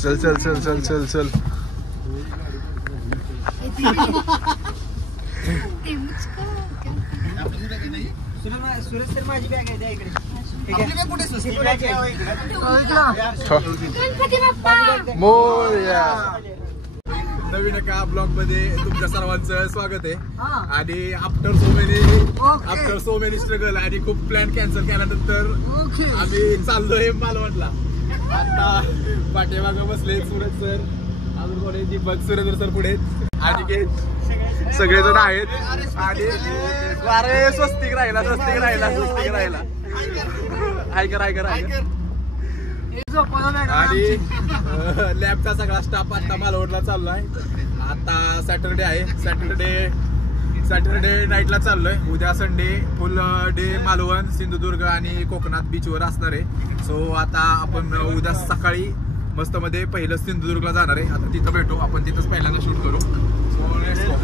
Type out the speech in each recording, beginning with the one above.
चल चल चल चल चल चल सुरेश सर माझी बॅग आहे द्या इकडे. नवीन एका ब्लॉग मध्ये तुमच्या सर्वांचं स्वागत आहे. आणि आफ्टर सो मेनी स्ट्रगल आणि खूप प्लॅन कॅन्सल केल्यानंतर आम्ही चाललोय मालवणला. आता पाठीमागं बसले सूरज सर, अजून कोणी दीपक, सुरेंद्र सर पुढे आणि सगळेजण आहेत. आणि अरे स्वस्तिक राहिला आणि लॅबचा सगळा स्टाफ आता मालवणला चाललाय. आता सॅटरडे आहे, सॅटरडे नाईटला चाललोय. उद्या संडे फुल डे मालवण, सिंधुदुर्ग आणि कोकणात बीचवर असणार आहे. सो आता आपण उद्या सकाळी मस्त मध्ये पहिलं सिंधुदुर्गला जाणार आहे. आता तिथं भेटू आपण, तिथंच पहिल्यांदा शूट करू. So let's go.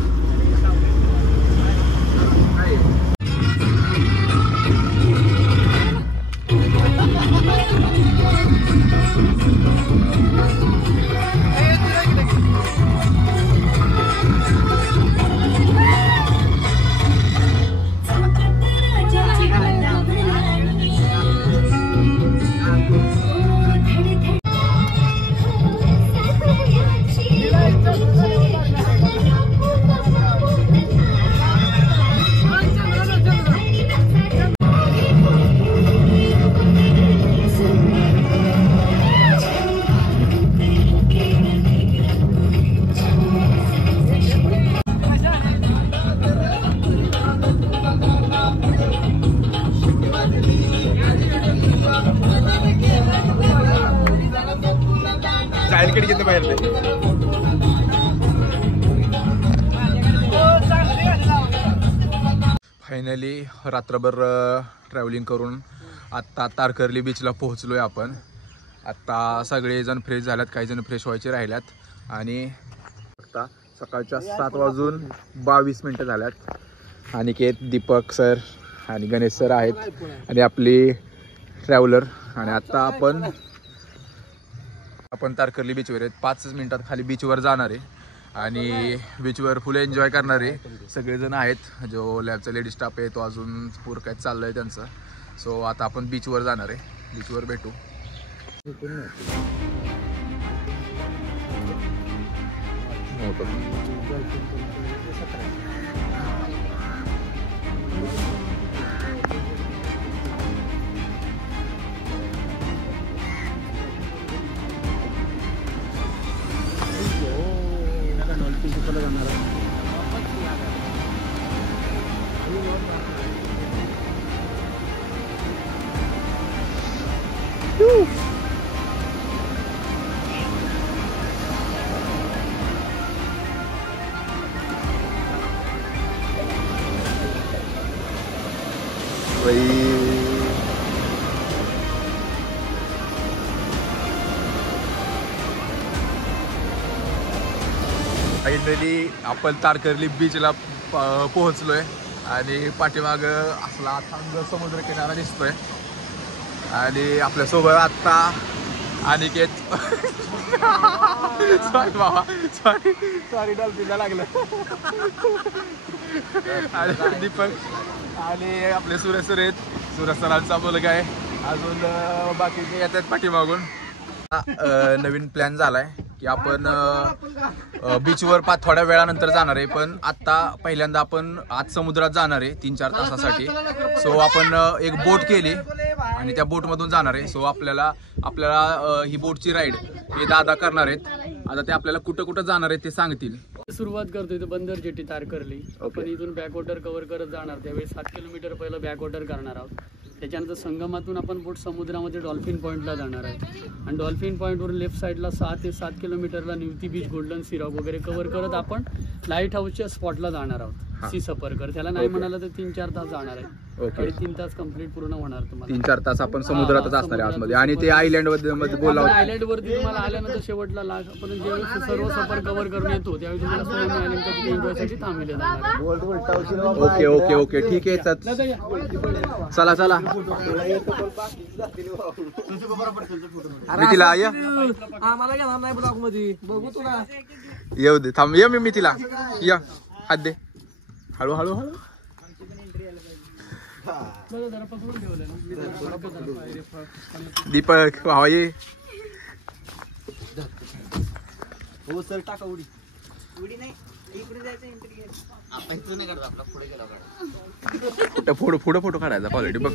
फायनली रात्रभर ट्रॅव्हलिंग करून आत्ता तारकर्ली बीचला पोहोचलोय आपण. आत्ता सगळेजण फ्रेश झाल्यात, काही जण फ्रेश व्हायचे राहिल्यात. आणि आता सकाळच्या 7:22 झाल्यात. अनिकेत, दीपक सर आणि गणेश सर आहेत आणि आपली ट्रॅव्हलर. आणि आता आपण तारकर्ली बीचवर आहेत. 5 मिनिटात खाली बीचवर जाणार आहे आणि बीचवर फुल एन्जॉय करणार आहे. सगळेजण आहेत, जो लॅबचा लेडी स्टाफ आहे तो अजून पूर काय चाललं आहे त्यांचं. सो आता आपण बीचवर जाणार आहे, बीचवर भेटू. फायनली आपण तारकर्ली बीचला पोहोचलोय आणि पाठीमाग असला थंड समुद्र किनारा दिसतोय. आणि आपल्यासोबत आत्ता अनिकेत सॉरी बाबा सॉरी डॉल्फिनला लागलं. आणि दीपक आणि आपले सुरेश सर आहेत, सुरेश सरांचा मुलगा आहे. अजून बाकीचे येतात पाठीमागून. नवीन प्लॅन झालाय की आपण बीचवर थोड्या वेळानंतर जाणार आहे. पण आत्ता पहिल्यांदा आपण आज समुद्रात जाणार आहे 3-4 तासासाठी. सो आपण एक बोट केली आणि त्या बोटमधून जाणार आहे. सो आपल्याला ही बोटची राईड हे दादा करणार आहेत. आता ते आपल्याला कुठं कुठं जाणार आहेत ते सांगतील. सुरुवात करतोय तो बंदर जेटी तारकर्ली. आपण इथून बॅकवॉटर कव्हर करत जाणार. त्यावेळी 7 किलोमीटर पहिलं बॅकवॉटर करणार आहोत. त्याच्यानंतर संगमातून आपण बोट समुद्रामध्ये डॉल्फिन पॉईंटला जाणार आहे. आणि डॉल्फिन पॉईंटवर लेफ्ट साईडला 6 ते 7 किलोमीटरला निवती बीच, गोल्डन सिरॉक वगैरे कव्हर करत आपण लाईट हाऊसच्या स्पॉटला जाणार आहोत. सी सफरकर. त्याला नाही म्हणाला तर 3-4 तास जाणार आहे. ओके 3 तास कम्प्लीट पूर्ण होणार तुम्हाला. 3-4 तास आपण समुद्रातच असणार आहे आतमध्ये. आणि ते आयलँड मध्ये बोलला आयलँड वरती तुम्हाला आल्यानंतर शेवटला आपण ज्यावेळेस सर्व सफर कव्हर करून येतो त्यावेळी तुम्हाला सुनामी आयलँडच्या एन्जॉय साठी थांबले जाणार. ओके ओके ओके ठीक आहे चला चला मिथिला या आम्हाला घेणार नाही ब्लॉग मध्ये बघू तुला. येऊ दे थांब ये मी तिला या हात दे हळू हळू हळू. दीपक भावा ये. हो सर टाका उडी. उडी नाही इकडे जायचं एंट्री घ्यायचं. आपण इथं नाही करत आपला पुढे गेला काढा. पुढे फोटो काढायचा क्वालिटी बघ.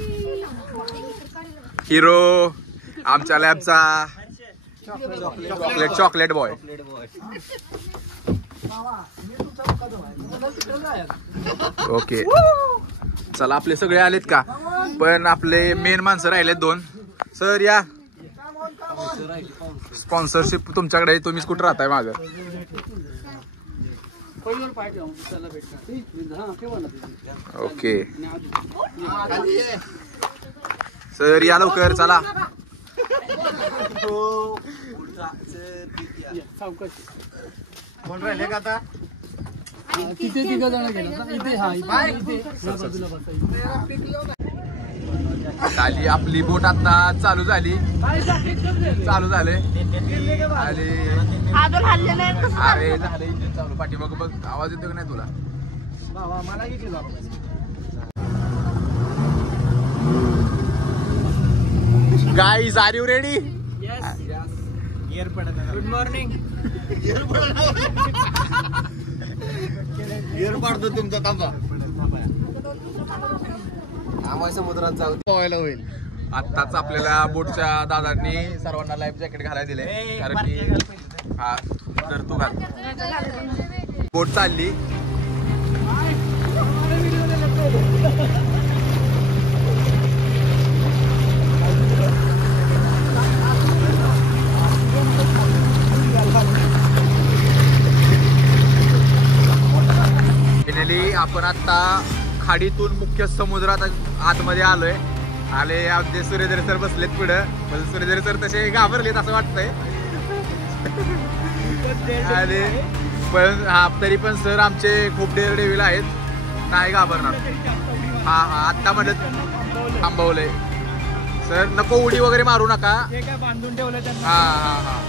हिरो आमच्या लॅबचा चॉकलेट बॉय. ओके चला आपले सगळे आलेत का. पण आपले मेन माणसं राहिलेत 2. सर या स्पॉन्सरशिप तुमच्याकडे. तुम्हीच कुठं राहताय माग. ओके सर या लवकर चला. कोण राहिले का आता. तिथे 3 जण गेला इथे. हा इथे खाली आपली बोट आता चालू झाली. चालू झाले आणि अरे झाले इंजिन चालू. पाठीमाग बघ आवाज येतो की नाही तुला. मला guys are you ready. Good morning. पाडतो तुमचा तांबा. आम्हाला समुद्रात जाऊ पोहायला होईल. आत्ताच आपल्याला बोटच्या दादांनी सर्वांना लाईफ जॅकेट घालायला दिले. कारण की हा तर तू घाल. बोट चालली. फायनली आपण आता खाडीतून मुख्य समुद्रात आतमध्ये आलोय. आले आमचे सूर्यधर सर बसलेत पुढं. म्हणजे सूर्यधर सर तसे घाबरलेत असं वाटतंय. आणि पण हा तरी पण सर आमचे खूप डेअरडेव्हिल आहेत. नाही घाबरणार. हा हा आत्ता म्हणत थांबवलंय. सर नको उडी वगैरे मारू नका. बांधून ठेवलं. हा हा हा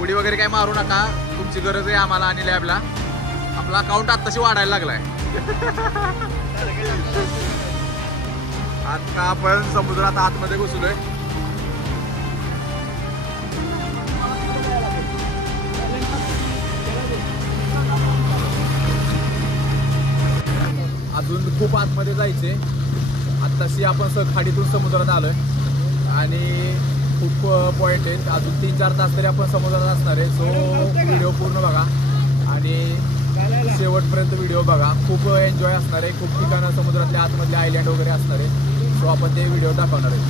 उडी वगैरे काय मारू नका. तुमची गरज आहे आम्हाला आणि लॅबला. आपला अकाउंट आत्ताशी वाढायला लागलाय. आता आपण समुद्रात आतमध्ये घुसलोय. अजून खूप आतमध्ये जायचे. आत्ताशी आपण खाडीतून समुद्रात आलोय आणि खूप पॉइंट आहेत. अजून 3-4 तास तरी आपण समुद्रात असणार आहे. सो व्हिडिओ पूर्ण बघा आणि शेवटपर्यंत व्हिडिओ बघा. खूप एन्जॉय असणार आहे. खूप ठिकाणं समुद्रातल्या आतमधले आयलँड वगैरे असणार आहे. सो आपण ते व्हिडिओ दाखवणार आहे.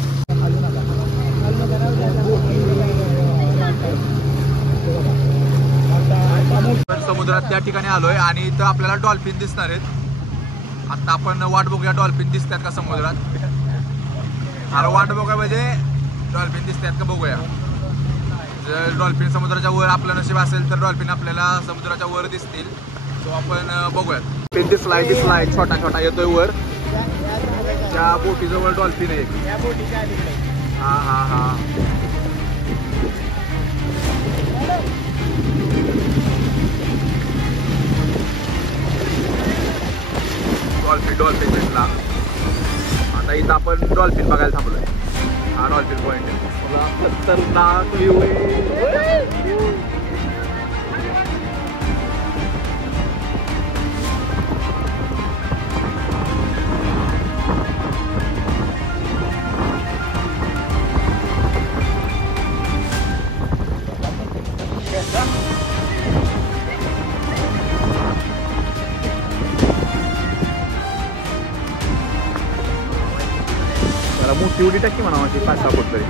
समुद्रात त्या ठिकाणी आलोय आणि इथं आपल्याला डॉल्फिन दिसणार आहेत. आता आपण वाट बघूया डॉल्फिन दिसतात का समुद्रात. अरे वाट बघूया म्हणजे डॉल्फिन दिसतात का बघूया. जर डॉल्फिन समुद्राच्या वर आपलं नशीब असेल तर डॉल्फिन आपल्याला समुद्राच्या वर दिसतील. सो आपण बघूयात. दिसलाय छोटा छोटा येतोय वर. त्या बोटीजवळ डॉल्फिन आहे. हा हा हा डॉल्फिन दिसला. आता इथं आपण डॉल्फिन बघायला थांबलोय. हा डॉल्फिन पॉइंट आहे. खतरनाक व्ह्यू आहे. मोठी उडी टाकी म्हणा माझी 5-6 फूट तरी.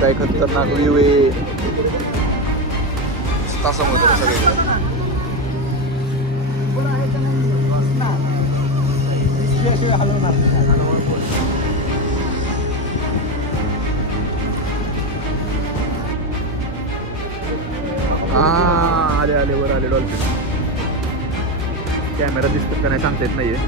काय खतरनाक व्ह्यू आहे. समुद्र सगळीकडे. आले आले वर आले डॉल्फिन. कॅमेरा दिसतो का नाही सांगता येत नाहीये.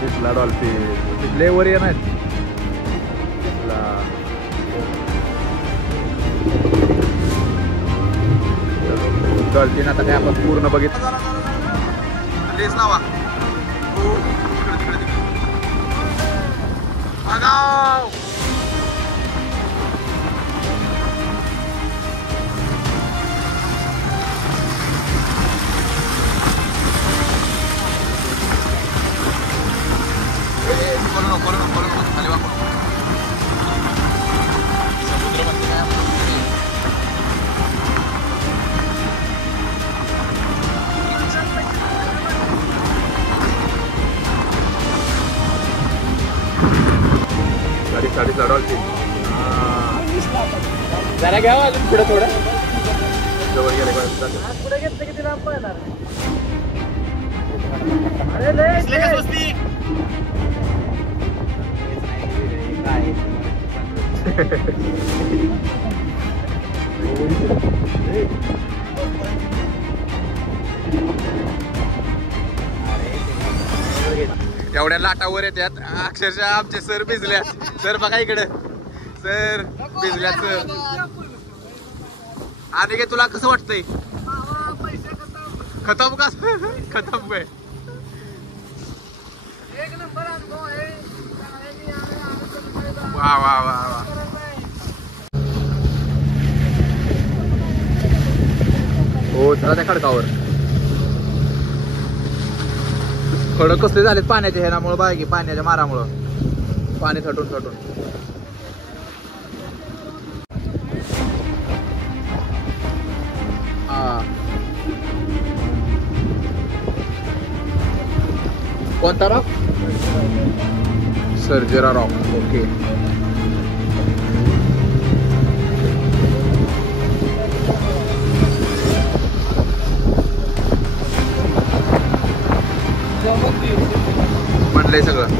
दिसला डॉल्फिन. तिथले वर येणार दिसला. डॉल्फिन आता काय आपण पूर्ण बघितलं. लेस लावा. खाली वाकू नको. समुद्र मध्ये काय साडी डॉल्फिन. जरा घ्यावं अजून पुढे थोडं जवळ गेले. पुढे घेतलं किती लांब पळणार. एवढ्या लाटावर येतात अक्षरशः. आमचे सर भिजल्यात. सर बघा इकडे. सर भिजल्यात सर. आणि काय तुला कसं वाटतंय. खतम का. खतम काय. वा वा वा वा. हो चला त्या खडकावर. खडक कसले झालेत पाण्याच्या ह्यामुळे. बाय की पाण्याच्या मारामुळं पाणी थटून थटून. हा कोणता रॉक. सर्जेरा रॉक. ओके. म्हणलंय सगळं.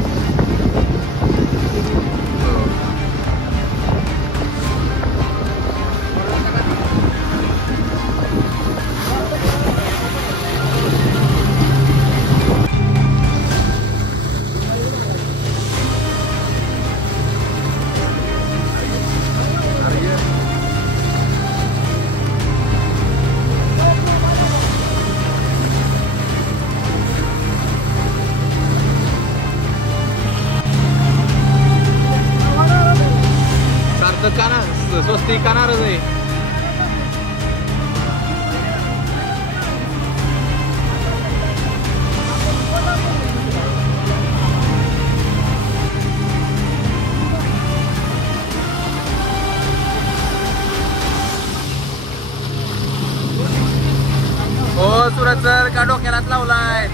स्वस्ती कानारच आहे. हो सुरज सर का डोक्यालाच लावलाय.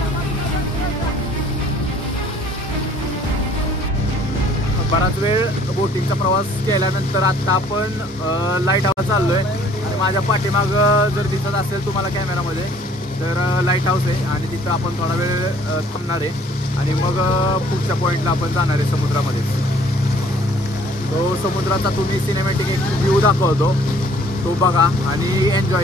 बराच वेळ बोटिंगचा प्रवास केल्यानंतर आता आपण लाईट हाऊस चाललोय. आणि माझ्या पाठीमाग जर दिसत असेल तुम्हाला कॅमेरामध्ये तर लाईट हाऊस आहे. आणि तिथं आपण थोडा वेळ थांबणार आहे आणि मग पुढच्या पॉईंटला आपण जाणार आहे समुद्रामध्ये. तो समुद्राचा तुम्ही सिनेमॅटिक एक व्ह्यू दाखवतो तो बघा आणि एन्जॉय.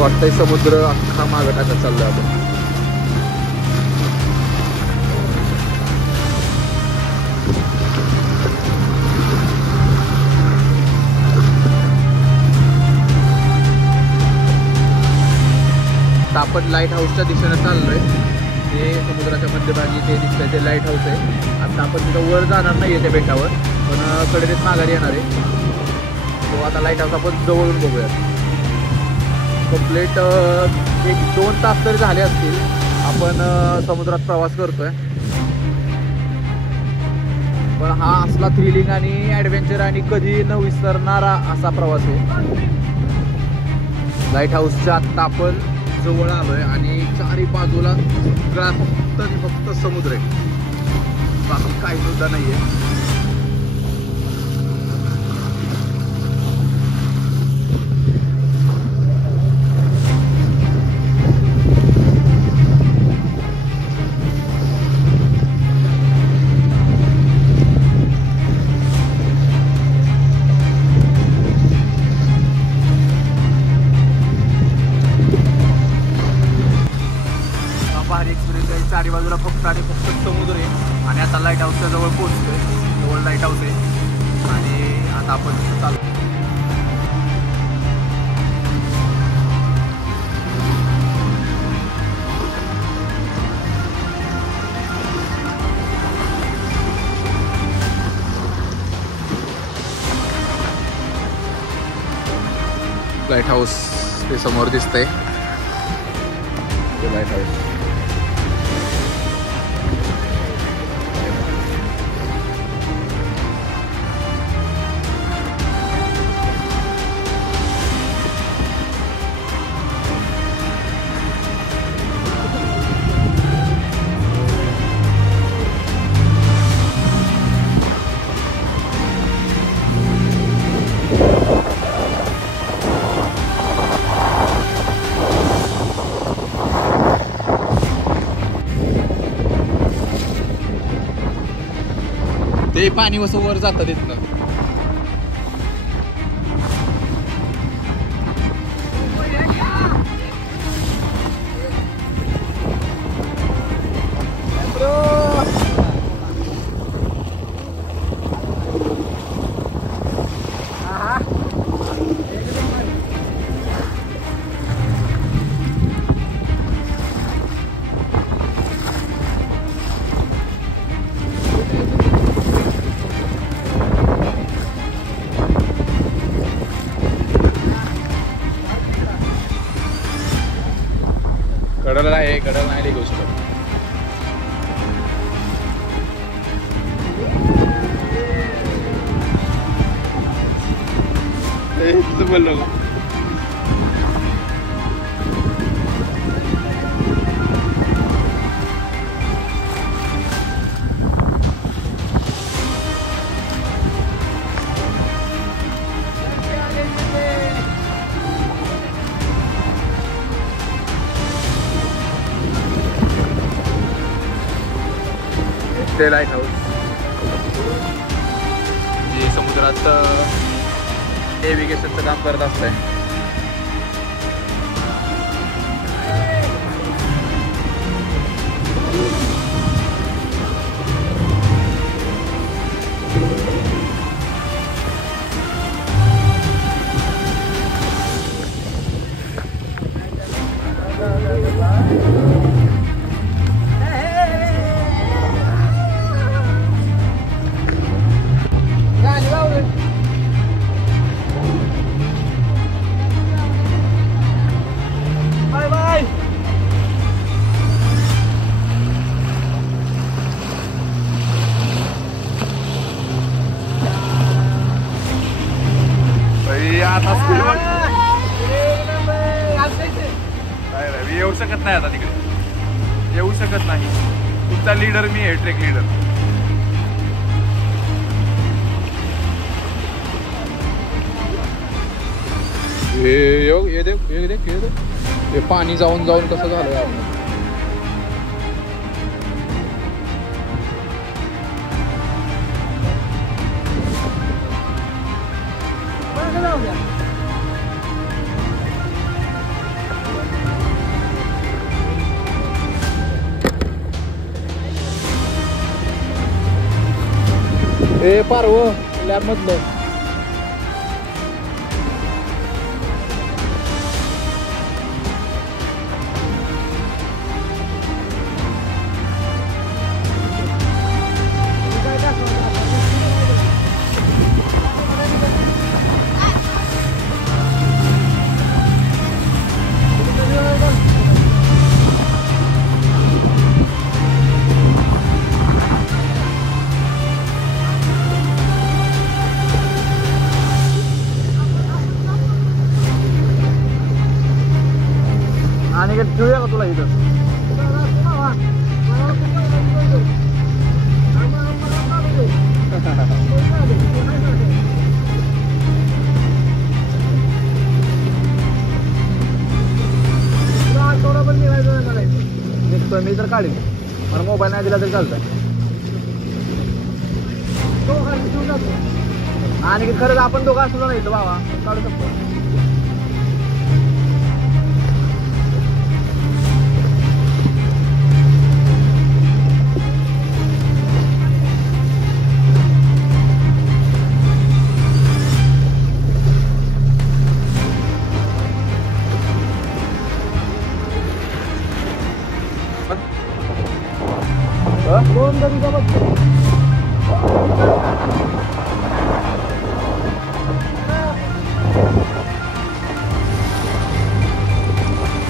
असं वाटतंय समुद्र अख्खा मागं टाकत चाललोय आपण. आपण लाईट हाऊसच्या दिशेने चाललोय. ते समुद्राच्या मध्यभागी ते दिसतंय ते लाईट हाऊस आहे. आता आपण तिथं वर जाणार नाही आहे त्या बेटावर, पण कडेनेच माघारी येणार आहे. तो आता लाईट हाऊस आपण जवळून बघूया. कंप्लीट 1-2 तास तरी झाले असतील आपण समुद्रात प्रवास करतोय. पण हा असला थ्रिलिंग आणि ॲडव्हेंचर आणि कधी न विसरणारा असा प्रवास आहे. लाईट हाऊसच्या आत्ता आपण जवळ आलोय आणि चारी बाजूला फक्त समुद्र आहे, बाकी काही सुद्धा नाहीये. चारी बाजूला फक्त आणि फक्त समुद्र आहे. आणि आता लाईट हाऊसच्या जवळ पोहोचतोय. जवळ लाईट हाऊस आहे आणि आता आपण तिथं चालू. लाईट हाऊस ते समोर दिसतंय. लाईट हाऊस ते पाणी वसं वर जातं तिथनं. कडला आहे, कडल नाही गोष्ट. बोललो ते लाईट हाऊस जे समुद्रात नेव्हिगेशनचं काम करत असतंय. येऊ शकत नाही आता तिकडे, येऊ शकत नाही. तुमचा लीडर मी आहे, ट्रेक लीडर. हे पाणी जाऊन जाऊन कसं झालं. हे पारव लॅब मधलं आणि काय ठेवूया का तुला इथं निघतोय मी तर काढीन मला मोबाईल नाही दिला तरी चालतंय आणि खरंच आपण दोघं असलो नाही तर बाबा काढू शकतो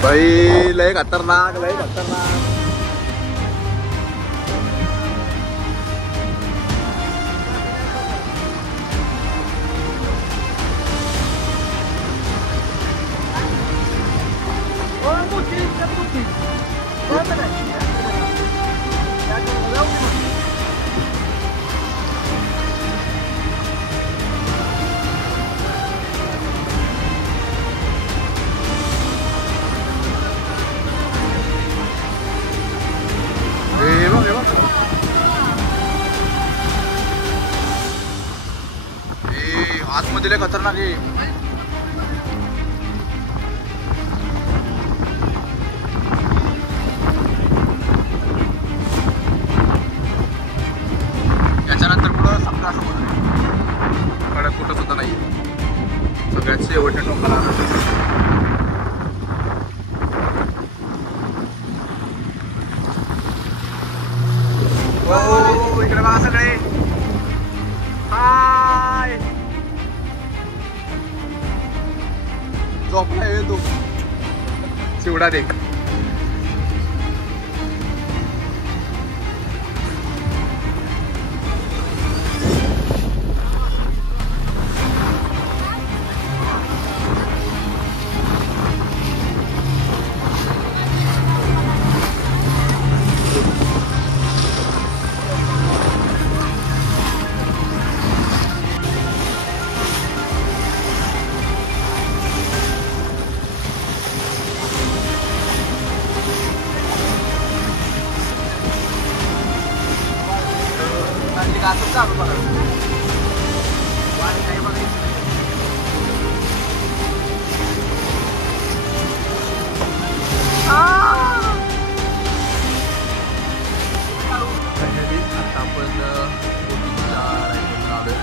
भाई लय खतरनाक लय खतरनाक आतमध्ये लय खतरनाक आहे याच्यानंतर पुढं समजा असं होतं कडक कुठं सुद्धा नाही सगळ्यात शेवटच्या टोकाला इकडे बघा सगळे हाय झोपला आहे तो चिवडा दे चालू बघा वाणी काही बघायचं आता आपण बोटिंगच्या राईडवरून आलोय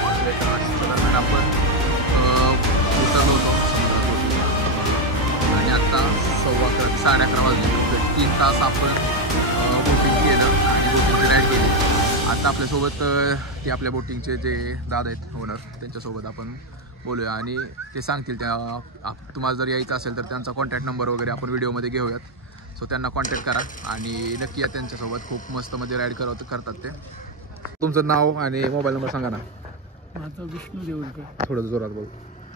दरम्यान आपण उतरलो होतो समुद्रात आणि आता 11:15 वाजले 3 तास आपण बोटिंग केलं आणि बोटिंगची राईड केली आता आपल्यासोबत ते आपल्या बोटिंगचे जे दादा आहेत ओनर त्यांच्यासोबत आपण बोलूया आणि ते सांगतील त्या तुम्हाला जर यायचं असेल तर त्यांचा कॉन्टॅक्ट नंबर वगैरे आपण व्हिडिओमध्ये घेऊयात सो त्यांना कॉन्टॅक्ट करा आणि नक्की या त्यांच्यासोबत खूप मस्तमध्ये राईड करतात ते तुमचं नाव आणि मोबाईल नंबर सांगा ना माझं विष्णू देवलकर थोडं जोरात बोल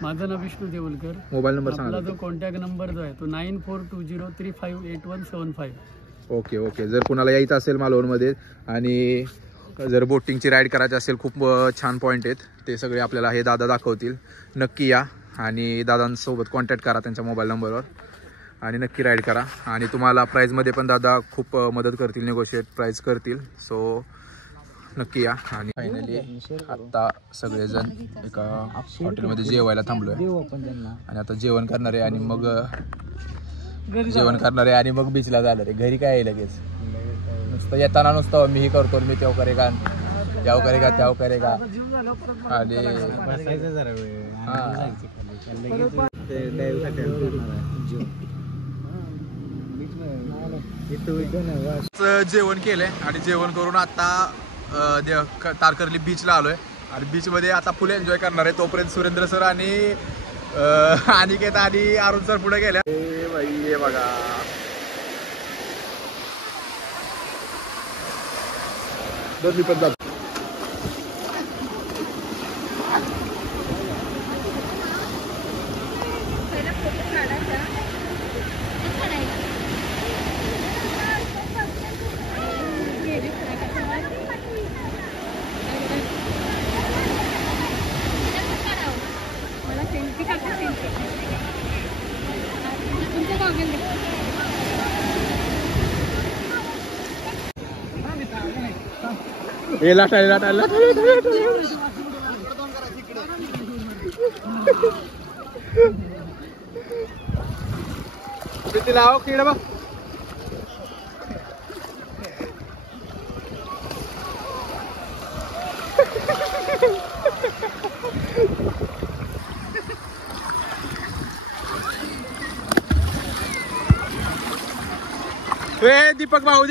माझं नाव विष्णू देवलकर मोबाईल नंबर सांगा जो कॉन्टॅक्ट नंबर जो आहे तो 9420358175 ओके ओके जर कुणाला यायचं असेल मालवणमध्ये आणि जर बोटिंगची राईड करायची असेल खूप छान पॉईंट आहेत ते सगळे आपल्याला हे दादा दाखवतील नक्की या आणि दादांसोबत कॉन्टॅक्ट करा त्यांच्या मोबाईल नंबरवर आणि नक्की राईड करा आणि तुम्हाला प्राईजमध्ये पण दादा खूप मदत करतील निगोशिएट प्राईज करतील सो नक्की या आणि फायनली आत्ता सगळेजण एका हॉटेलमध्ये जेवायला थांबलोय आणि आता जेवण करणार आहे आणि मग बीचला जाणार आहे घरी काय आहे लगेच नुसतं येताना नुसतं मी ही करतो मी तेव्हा करेगा त्याव करेगा आणि बसायचं जरा वेळ हा. आणि जायचं खाली. त्याला लगेच ते dive साठी फिरणार आहे. जीव. जेवण केलंय आणि जेवण करून आता तारकर्ली बीचला आलोय आणि बीच मध्ये आता फुल एन्जॉय करणार आहे. तोपर्यंत सुरेंद्र सर आणि अनिकेत आणि अरुण सर पुढे गेल्या. हे बघा दोन्ही पण जातो. हे लाटायला तिला आहो किड बघ. दीपक भाऊ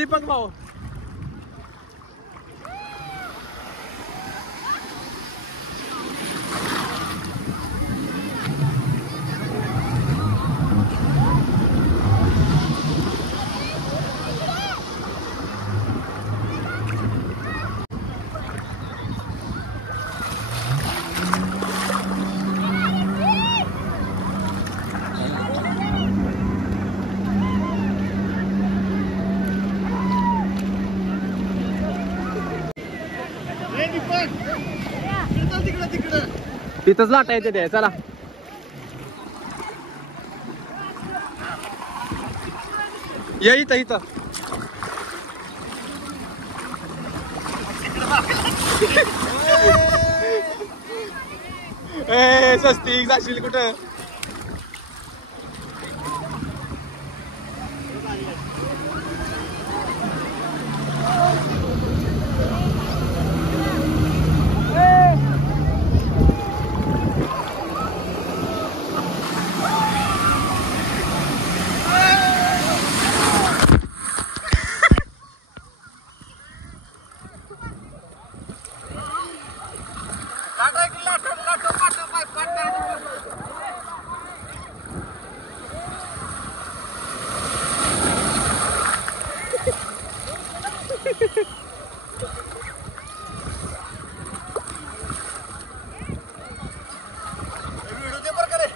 तिथंच लाटायचं ते. चला ये इथं स्वस्तिक जाशील कुठं.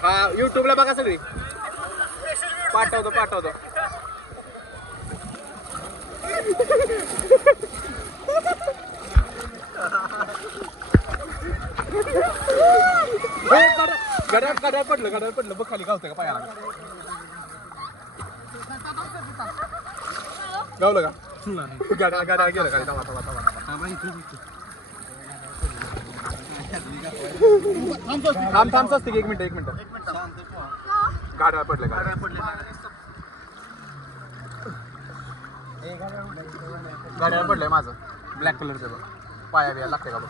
हा युट्यूबला बघा सगळी. पाठवतो. गड्याळ पडलं बघ खाली गावतं का पायाला. गावलं का गाड्या गेलं खाली. थांब असते एक मिनिट. गाड्या पडले गाड्या पडलंय माझं ब्लॅक कलरचं बघ. पाया बिया लागते का बघ.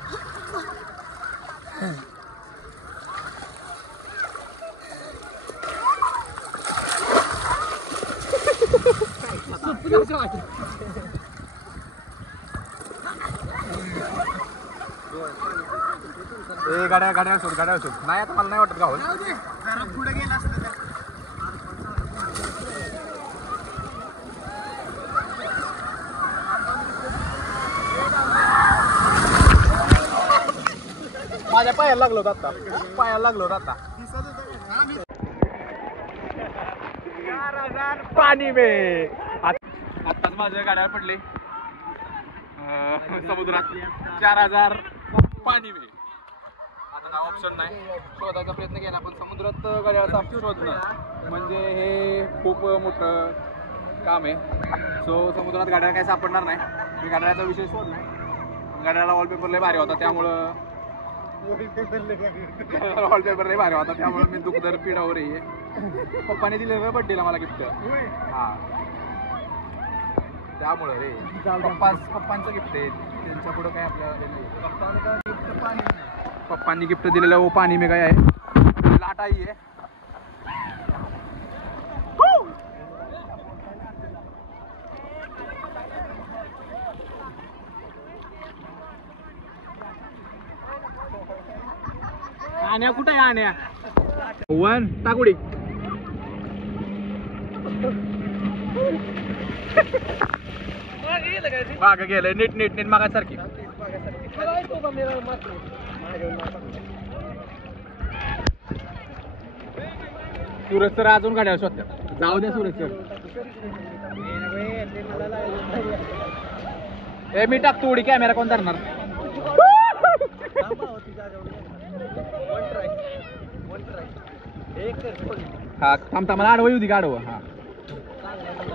गाड्या सोड नाही आता मला नाही वाटत गाव. पुढे गेला असतं माझ्या पायाला लागलो होता आता. पाणी में आत्ताच माझ्या गाड्या पडले समुद्रात. 4000 पाणी में. आता काय ऑप्शन नाही. शोधायचा प्रयत्न केला पण समुद्रात गाड्याचा शोधणं म्हणजे हे खूप मोठं काम आहे. सो समुद्रात गाड्या काही सापडणार नाही. मी गाड्याचा विषय शोधला. गाड्याला वॉलपेपर लय भारी होता त्यामुळं मी दुखदर पिढावर आहे. पप्पाने दिलेलं बड्डेला मला गिफ्ट. हा त्यामुळं रे पप्पांचं गिफ्ट आहे. त्यांच्या पुढं काय आपल्याला गिफ्ट पाणी पप्पांनी गिफ्ट दिलेलं वो पाणी में काय आहे लाट आई आहे. आण्या कुठे आहे आण्या वन टाकुडी माग गेलंय नीट नीट नीट मागासारखी. सूरज सर अजून गाड्या शोधतात. जाऊ द्या सूरज सर. ए मी टाकतो उडी कॅमेरा कोण धरणार. हा थांब थांब आडवं येऊ दे गाडवं. हा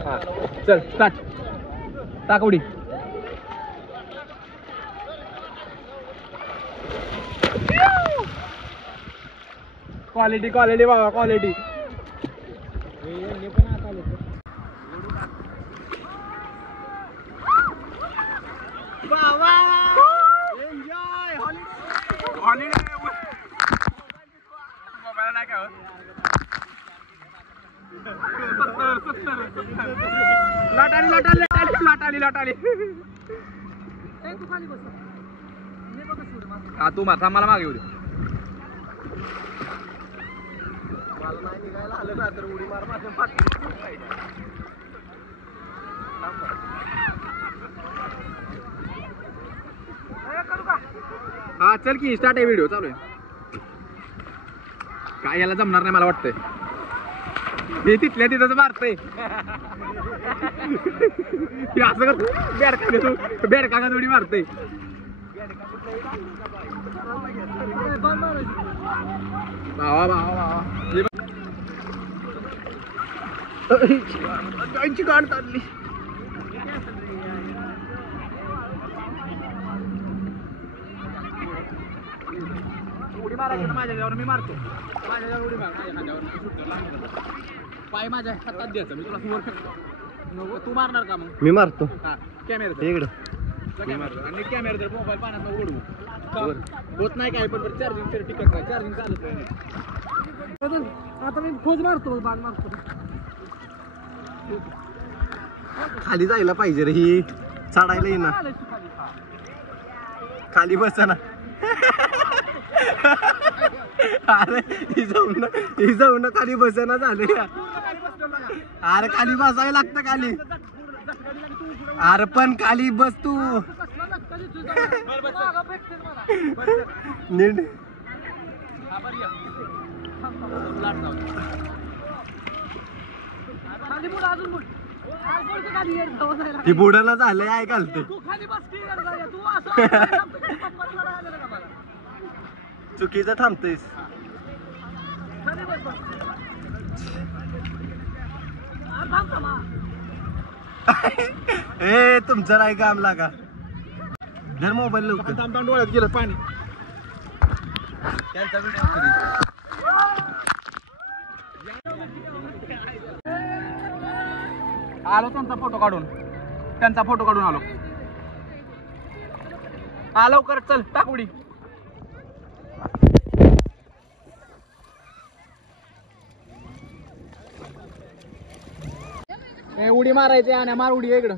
हा चल स्टार्ट. टाक उडी. क्वालिटी क्वालिटी बाबा क्वालिटी. लाटाली हा तू मार मला मागे येऊ दे. हा चल की स्टार्ट आहे व्हिडिओ चालू आहे. काय याला जमणार नाही मला वाटतंय. हे तिथल्या तिथंच मारतंय. असं बेडका का थोडी मारतंय. भावा भावा भावा त्यांची गाड चालली. उडी मारायची ना माझ्यावर मी मारतो. माझ्यावर उडी मार. माझ्या खांद्यावर पाय माझ्या हातात द्यायचं. मी तुला वर करतो. तू मारणार का मग. मी मारतो. हा कॅमेरा इकडे आणि कॅमेरा जर मोबाईल पाण्यात उडवू होत नाही काय पण चार्जिंग टिकत नाही. चार्जिंग चालत नाही. आता मी खोज मारतो बाण मारतो. खाली जायला पाहिजे रे. ही चढायला येईना. खाली बसा ना. अरे ही जाऊन खाली बसना झाले. अरे खाली बसायला लागतं खाली. अरे पण खाली बस तू. नीट ती बुडाला झालंय आहे घालते. चुकीचं थांबतेस. ए तुमचं नाही काम लागा. जर मोबाईल लवकर थांब डोळ्यात गेलं पाणी. त्यांचा व्हिडिओ आलो. त्यांचा फोटो काढून आलो. हा लवकर चल टाक उडी. उडी मारायची आणि मार उडी इकडं.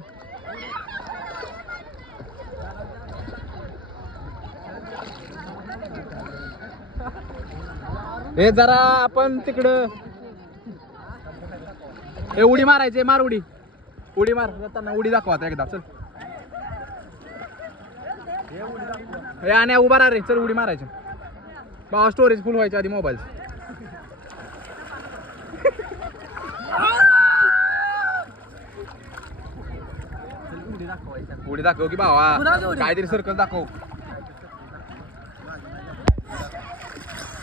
हे जरा आपण तिकडं हे उडी मारायचे. मार उडी. उडी मार जाताना उडी दाखवा आता एकदा. चल हे आणि उभा राहा रे. चल उडी मारायची. बाबा स्टोरेज फुल व्हायच्या आधी मोबाईल. उडी दाखव की भावा. काहीतरी सर्कल दाखव.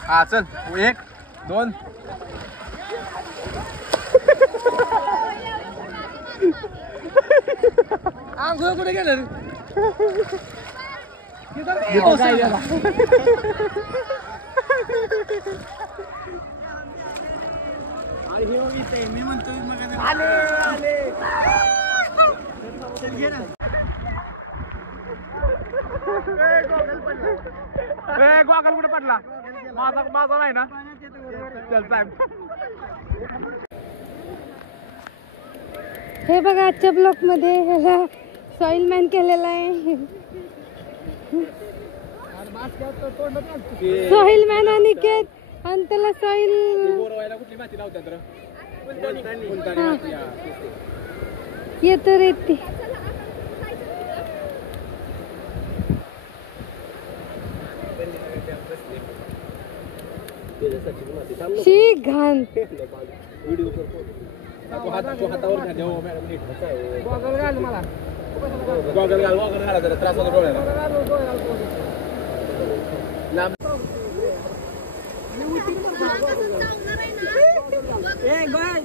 हा चल 1 2 आंघोळ कुठे गेलं मी म्हणतो आले गॉगल कुठे पडला माझा नाही ना चल साहेब. हे बघा आजच्या ब्लॉक मध्ये ह्याला सॉइल मॅन केलेला आहे. सॉइल मॅन अनिकेत आणि त्याला सॉइल कुठली माती लावतात रे? येतो रेती. शी घाण. गॉगल घाला जरा त्रास होतो डोळ्याला.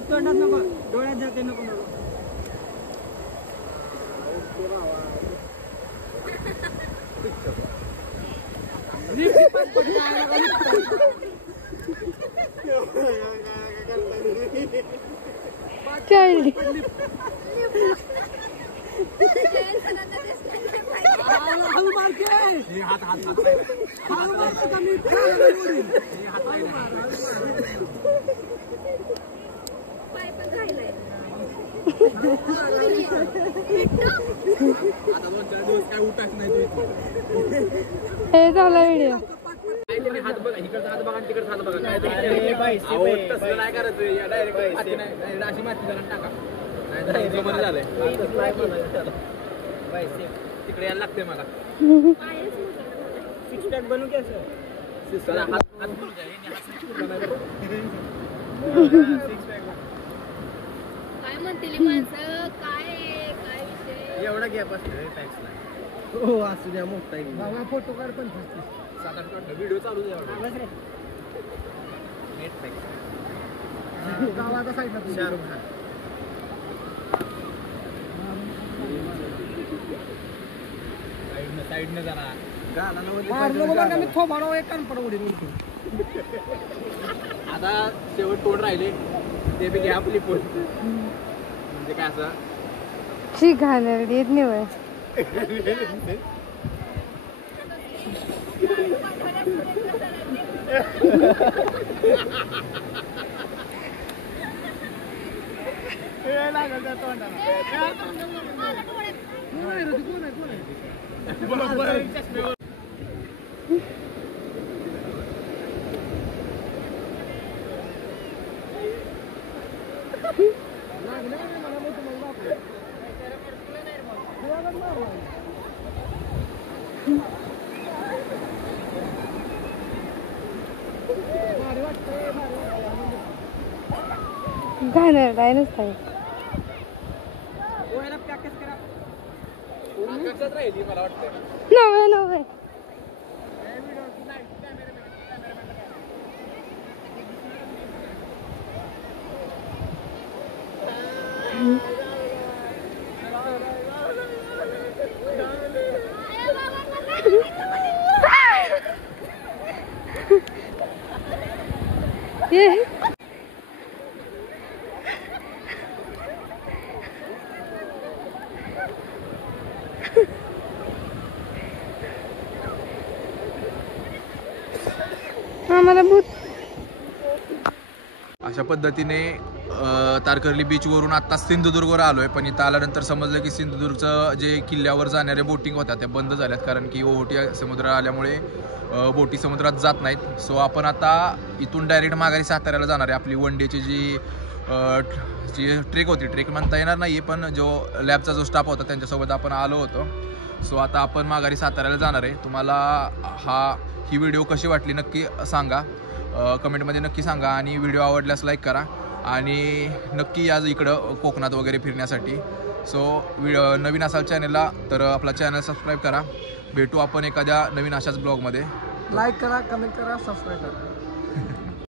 तोंडात नको डोळ्यात जाते नको नको. चाइल्ड हे झाला व्हिडिओ. हात बघा इकडचा हात बघा तिकडचा हात बघा काय तसं नाही करायचं डायरेक्ट अशी माती जरा टाका नाही जमन झालंय तिकडे यायला लागते मला. सिक्स पॅक बनवू की असं काय म्हणतील माणसं काय काय विषय. एवढा गॅप असतो पॅक्सला. हो असू द्या मोठा फोटो काढ पण 7-8 व्हिडिओ चालू द्या. गावाचा साईडला शाहरुख खान. साईडनं जाणार आता शेवट कोण राहिले ते बी घ्या आपली पोट म्हणजे काय असं शी घाण येत नाही वय. घाणेरडा आहे नुसता. राहिली मला वाटतं. नव्हे नव्हे ये आम्हाला भूत. अशा पद्धतीने तारकर्ली बीचवरून आत्ता सिंधुदुर्गवर आलो आहे. पण इथं आल्यानंतर समजलं की सिंधुदुर्गचं जे किल्ल्यावर जाणाऱ्या बोटिंग होत्या त्या बंद झाल्यात कारण की ओहोटी समुद्र आल्यामुळे बोटी समुद्रात जात नाहीत. सो आपण आता इथून डायरेक्ट माघारी साताऱ्याला जाणार आहे. आपली वन डेची जी ट्रेक होती ट्रेक म्हणता येणार नाही पण जो लॅबचा जो स्टाफ होता त्यांच्यासोबत आपण आलो होतो. सो आता आपण माघारी साताऱ्याला जाणार आहे. तुम्हाला ही व्हिडिओ कशी वाटली नक्की सांगा, कमेंटमध्ये नक्की सांगा आणि व्हिडिओ आवडल्यास लाईक करा आणि नक्की या इकडं कोकणात वगैरे फिरण्यासाठी. सो नवीन असाल चॅनलला तर आपला चॅनल सबस्क्राईब करा. भेटू आपण एखाद्या नवीन अशाच ब्लॉगमध्ये. लाईक करा, कमेंट करा, सबस्क्राईब करा.